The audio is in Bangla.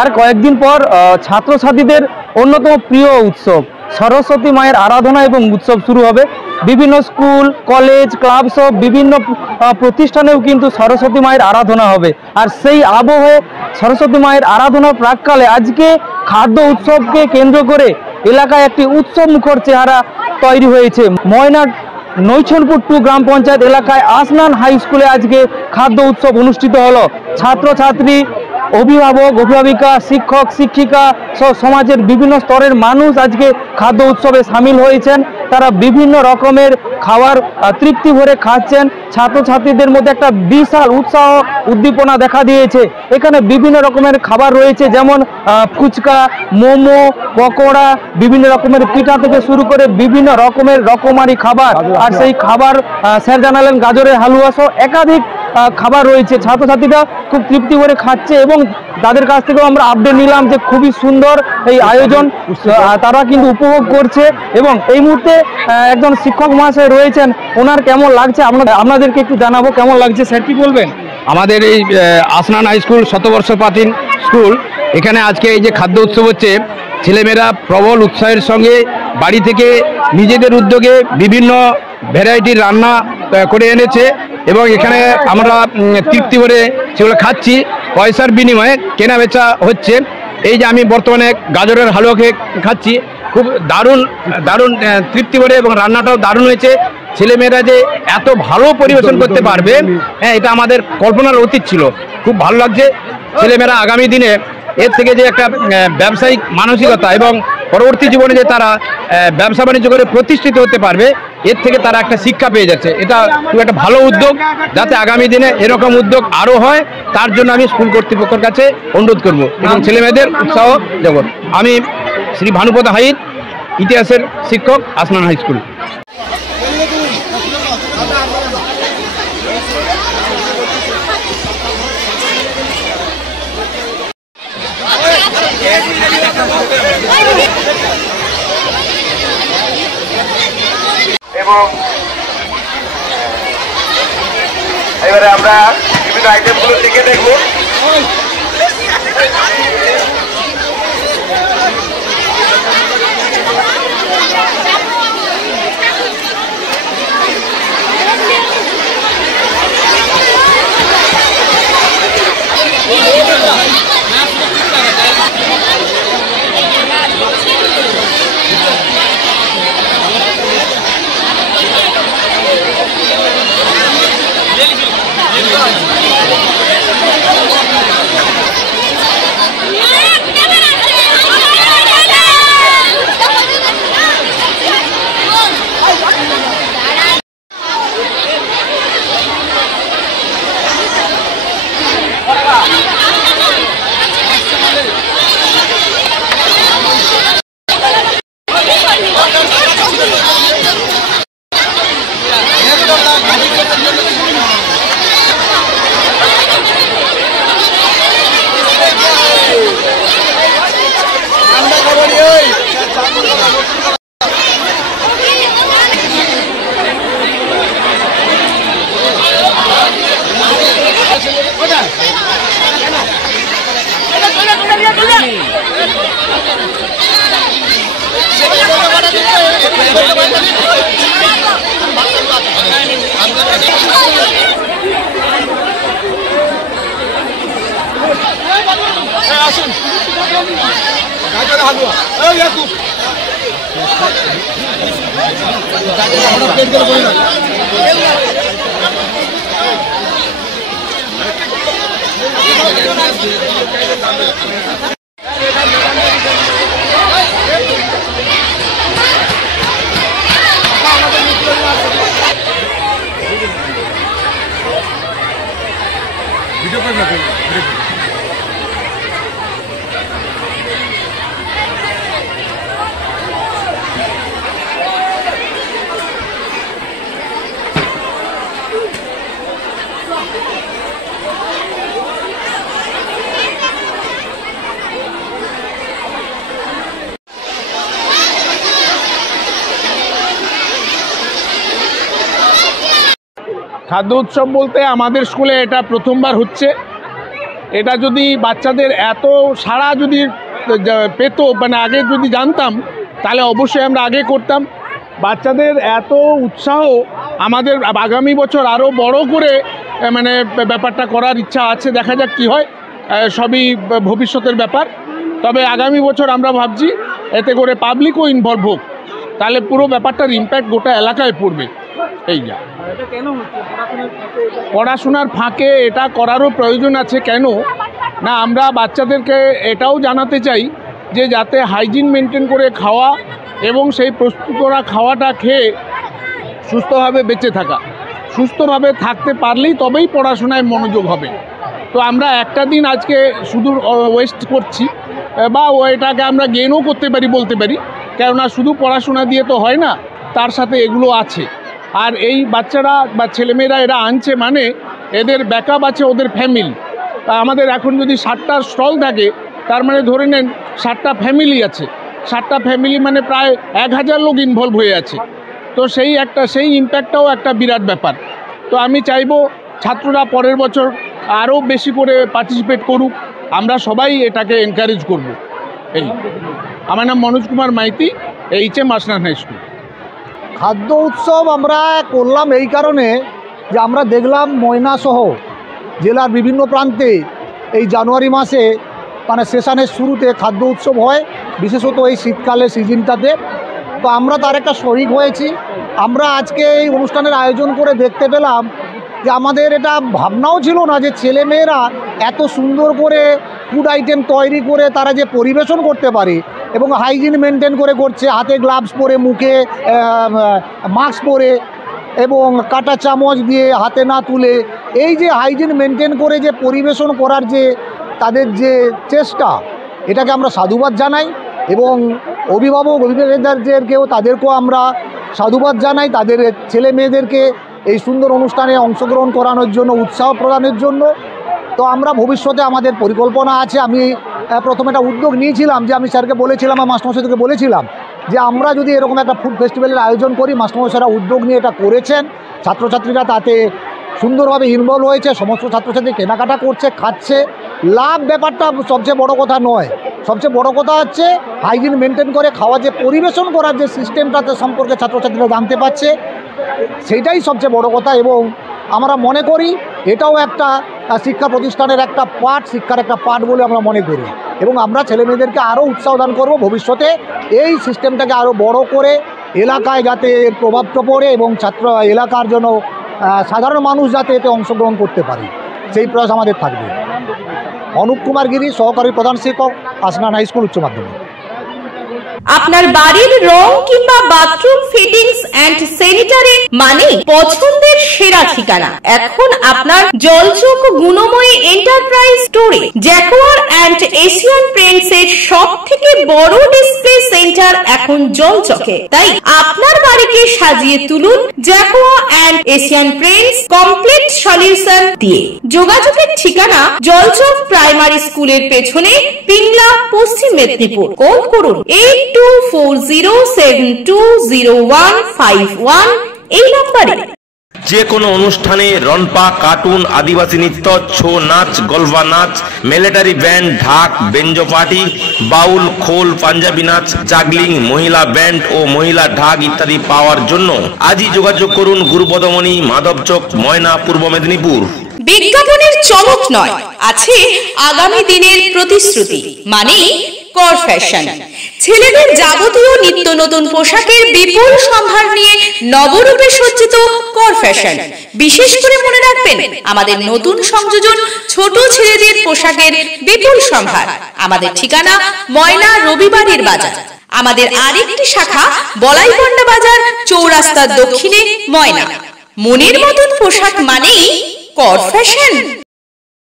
আর কয়েকদিন পর ছাত্রছাত্রীদের অন্যতম প্রিয় উৎসব সরস্বতী মায়ের আরাধনা এবং উৎসব শুরু হবে। বিভিন্ন স্কুল, কলেজ, ক্লাব সব বিভিন্ন প্রতিষ্ঠানেও কিন্তু সরস্বতী মায়ের আরাধনা হবে। আর সেই আবহে সরস্বতী মায়ের আরাধনার প্রাককালে আজকে খাদ্য উৎসবকে কেন্দ্র করে এলাকায় একটি উৎসব মুখর চেহারা তৈরি হয়েছে। ময়নাট নৈছনপুর 2 গ্রাম পঞ্চায়েত এলাকায় আসনান হাই স্কুলে আজকে খাদ্য উৎসব অনুষ্ঠিত হলো। ছাত্রছাত্রী, অভিভাবক, অভিভাবিকা, শিক্ষক, শিক্ষিকা সহ সমাজের বিভিন্ন স্তরের মানুষ আজকে খাদ্য উৎসবে সামিল হয়েছেন। তারা বিভিন্ন রকমের খাবার তৃপ্তি ভরে খাচ্ছেন। ছাত্রছাত্রীদের মধ্যে একটা বিশাল উৎসাহ উদ্দীপনা দেখা দিয়েছে। এখানে বিভিন্ন রকমের খাবার রয়েছে, যেমন ফুচকা, মোমো, পকোড়া, বিভিন্ন রকমের পিঠা থেকে শুরু করে বিভিন্ন রকমের রকমারি খাবার। আর সেই খাবার স্যার জানালেন গাজরের হালুয়া সহ একাধিক খাবার রয়েছে। ছাত্রছাত্রীরা খুব তৃপ্তি করে খাচ্ছে এবং তাদের কাছ থেকেও আমরা আপডেট নিলাম যে খুবই সুন্দর এই আয়োজন, তারা কিন্তু উপভোগ করছে। এবং এই মুহূর্তে একজন শিক্ষক মহাশয় রয়েছেন, ওনার কেমন লাগছে আপনাদেরকে একটু জানাবো। কেমন লাগছে স্যার, কি বলবেন? আমাদের এই আসনান হাই স্কুল শতবর্ষ প্রাচীন স্কুল, এখানে আজকে এই যে খাদ্য উৎসব হচ্ছে, ছেলেমেয়েরা প্রবল উৎসাহের সঙ্গে বাড়ি থেকে নিজেদের উদ্যোগে বিভিন্ন ভ্যারাইটির রান্না করে এনেছে এবং এখানে আমরা তৃপ্তি করে সেগুলো খাচ্ছি। পয়সার বিনিময়ে কেনা বেচা হচ্ছে। এই যে আমি বর্তমানে গাজরের হালুয়া খাচ্ছি, খুব দারুণ দারুণ তৃপ্তি করে এবং রান্নাটাও দারুণ হয়েছে। ছেলেমেয়েরা যে এত ভালো পরিবেশন করতে পারবে, হ্যাঁ, এটা আমাদের কল্পনার অতীত ছিল। খুব ভালো লাগছে। ছেলেমেয়েরা আগামী দিনে এর থেকে যে একটা ব্যবসায়িক মানসিকতা এবং পরবর্তী জীবনে যে তারা ব্যবসা বাণিজ্য করে প্রতিষ্ঠিত হতে পারবে, এর থেকে তারা একটা শিক্ষা পেয়ে যাচ্ছে। এটা খুব একটা ভালো উদ্যোগ, যাতে আগামী দিনে এরকম উদ্যোগ আরও হয়, তার জন্য আমি স্কুল কর্তৃপক্ষের কাছে অনুরোধ করব এবং ছেলেমেয়েদের উৎসাহ দেব। আমি শ্রী ভানুপদ হাইত, ইতিহাসের শিক্ষক, আসনান হাই স্কুল। এবং এবারে আমরা বিভিন্ন আইটেমগুলো দেখে দেখবো। খাদ্য উৎসব বলতে আমাদের স্কুলে এটা প্রথমবার হচ্ছে। এটা যদি বাচ্চাদের এত সাড়া যদি পেত, মানে আগে যদি জানতাম তাহলে অবশ্যই আমরা আগে করতাম। বাচ্চাদের এত উৎসাহ, আমাদের আগামী বছর আরও বড় করে মানে ব্যাপারটা করার ইচ্ছা আছে। দেখা যাক কী হয়, সবই ভবিষ্যতের ব্যাপার। তবে আগামী বছর আমরা ভাবছি এতে করে পাবলিকও ইনভলভ হোক, তাহলে পুরো ব্যাপারটার ইম্প্যাক্ট গোটা এলাকায় পড়বে। এই যা পড়াশোনার ফাঁকে এটা করারও প্রয়োজন আছে। কেন না, আমরা বাচ্চাদেরকে এটাও জানাতে চাই যে যাতে হাইজিন মেনটেন করে খাওয়া এবং সেই প্রস্তুত করা খাওয়াটা খেয়ে সুস্থভাবে বেঁচে থাকা। সুস্থভাবে থাকতে পারলেই তবেই পড়াশোনায় মনোযোগ হবে। তো আমরা একটা দিন আজকে শুধু ওয়েস্ট করছি, বা এটাকে আমরা গেইনও করতে পারি বলতে পারি, কেননা শুধু পড়াশোনা দিয়ে তো হয় না, তার সাথে এগুলো আছে। আর এই বাচ্চারা বা ছেলেমেয়েরা এরা আনছে মানে এদের ব্যাকআপ আছে, ওদের ফ্যামিলি। আমাদের এখন যদি 60টা স্টল থাকে, তার মানে ধরে নেন 60টা ফ্যামিলি আছে। 60টা ফ্যামিলি মানে প্রায় 1000 লোক ইনভলভ হয়ে আছে। তো সেই ইম্প্যাক্টটাও একটা বিরাট ব্যাপার। তো আমি চাইবো ছাত্ররা পরের বছর আরও বেশি করে পার্টিসিপেট করুক, আমরা সবাই এটাকে এনকারেজ করব। এই আমার নাম Manoj Kumar Maity, HM Ashnan high school. খাদ্য উৎসব আমরা করলাম এই কারণে যে আমরা দেখলাম ময়নাসহ জেলার বিভিন্ন প্রান্তে এই জানুয়ারি মাসে মানে সেশনের শুরুতে খাদ্য উৎসব হয়, বিশেষত এই শীতকালের সিজনটাতে। তো আমরা তার একটা শরিক হয়েছি। আমরা আজকে এই অনুষ্ঠানের আয়োজন করে দেখতে পেলাম যে আমাদের এটা ভাবনাও ছিল না যে ছেলেমেয়েরা এত সুন্দর করে ফুড আইটেম তৈরি করে তারা যে পরিবেশন করতে পারে এবং হাইজিন মেনটেন করে করছে, হাতে গ্লাভস পরে, মুখে মাস্ক পরে এবং কাঁটা চামচ দিয়ে হাতে না তুলে এই যে হাইজিন মেনটেন করে যে পরিবেশন করার যে তাদের যে চেষ্টা, এটাকে আমরা সাধুবাদ জানাই। এবং অভিভাবকদেরকেও তাদেরকেও আমরা সাধুবাদ জানাই, তাদের ছেলে মেয়েদেরকে এই সুন্দর অনুষ্ঠানে অংশগ্রহণ করানোর জন্য, উৎসাহ প্রদানের জন্য। তো আমরা ভবিষ্যতে আমাদের পরিকল্পনা আছে। আমি প্রথমে একটা উদ্যোগ নিয়েছিলাম যে আমি স্যারকে বলেছিলাম, আর মাস্টারমশাইকে বলেছিলাম যে আমরা যদি এরকম একটা ফুড ফেস্টিভ্যালের আয়োজন করি। মাস্টারমশাইরা উদ্যোগ নিয়ে এটা করেছেন, ছাত্রছাত্রীরা তাতে সুন্দরভাবে ইনভলভ হয়েছে, সমস্ত ছাত্রছাত্রী কেনাকাটা করছে, খাচ্ছে। লাভ ব্যাপারটা সবচেয়ে বড় কথা নয়, সবচেয়ে বড় কথা হচ্ছে হাইজিন মেনটেন করে খাওয়া, যে পরিবেশন করার যে সিস্টেমটাতে সম্পর্কে ছাত্রছাত্রীরা জানতে পারছে, সেইটাই সবচেয়ে বড় কথা। এবং আমরা মনে করি এটাও একটা শিক্ষা প্রতিষ্ঠানের একটা পার্ট, শিক্ষার একটা পার্ট বলে আমরা মনে করি। এবং আমরা ছেলেমেয়েদেরকে আরও উৎসাহ দান করব ভবিষ্যতে এই সিস্টেমটাকে আরও বড় করে এলাকায় যাতে এর প্রভাবটা পড়ে এবং এলাকার জন্য সাধারণ মানুষ যাতে এতে অংশগ্রহণ করতে পারে, সেই প্রয়াস আমাদের থাকবে। অনুপ কুমার গিরি, সহকারী প্রধান শিক্ষক, আশনান হাই স্কুল উচ্চ মাধ্যমিক। আপনার বাড়ির রং কিংবা বাথরুম ফিটিংস এন্ড স্যানিটারি মানে পছন্দের সেরা ঠিকানা এখন আপনার জলচক গুণময়ী এন্টারপ্রাইজ স্টোরে। জ্যাকোয়ার এন্ড এশিয়ান পেইন্টস এর সবথেকে বড় ডিসপ্লে সেন্টার এখন জলচকে। তাই আপনার বাড়িকে সাজিয়ে তুলুন জ্যাকোয়া and Asian Paints complete solution দিয়ে। যোগাযোগের ঠিকানা জলচক প্রাইমারি স্কুলের পেছনে, পিংলা, পশ্চিম মেদিনীপুর। কল করুন 8240720151 এই নম্বরে। যে কোনো অনুষ্ঠানে রনপা, কার্টুন, আদিবাসী নৃত্য, ছৌ নাচ, গলফা নাচ, মিলিটারি ব্যান্ড, ঢাক, বেঞ্জো পার্টি, বাউল, খোল, পাঞ্জাবি নাচ, জাগলিং, মহিলা ব্যান্ড ও মহিলা ঢাক ইত্যাদি পাওয়ার জন্য আজই যোগাযোগ করুন গুরুপদমণি, মাধবচক, ময়না, পূর্ব মেদিনীপুর। বিজ্ঞাপনের চমক নয়, আছে আগামী দিনের প্রতিশ্রুতি মানে কর ফ্যাশন। ছেলেদের যাবতীয় নিত্য নতুন পোশাকের বিপুল সম্ভার নিয়ে নবরূপে সজ্জিত কর ফ্যাশন। বিশেষ করে মনে রাখবেন আমাদের নতুন সংযোজন ছোট ছেলেদের পোশাকের বিপুল সম্ভার। আমাদের ঠিকানা ময়না রবিবারের বাজার। আমাদের আরেকটি শাখা বলাইপন্ডা বাজার, চৌরাস্তার দক্ষিণে, ময়না। মনের মতন পোশাক মানেই কর ফ্যাশন।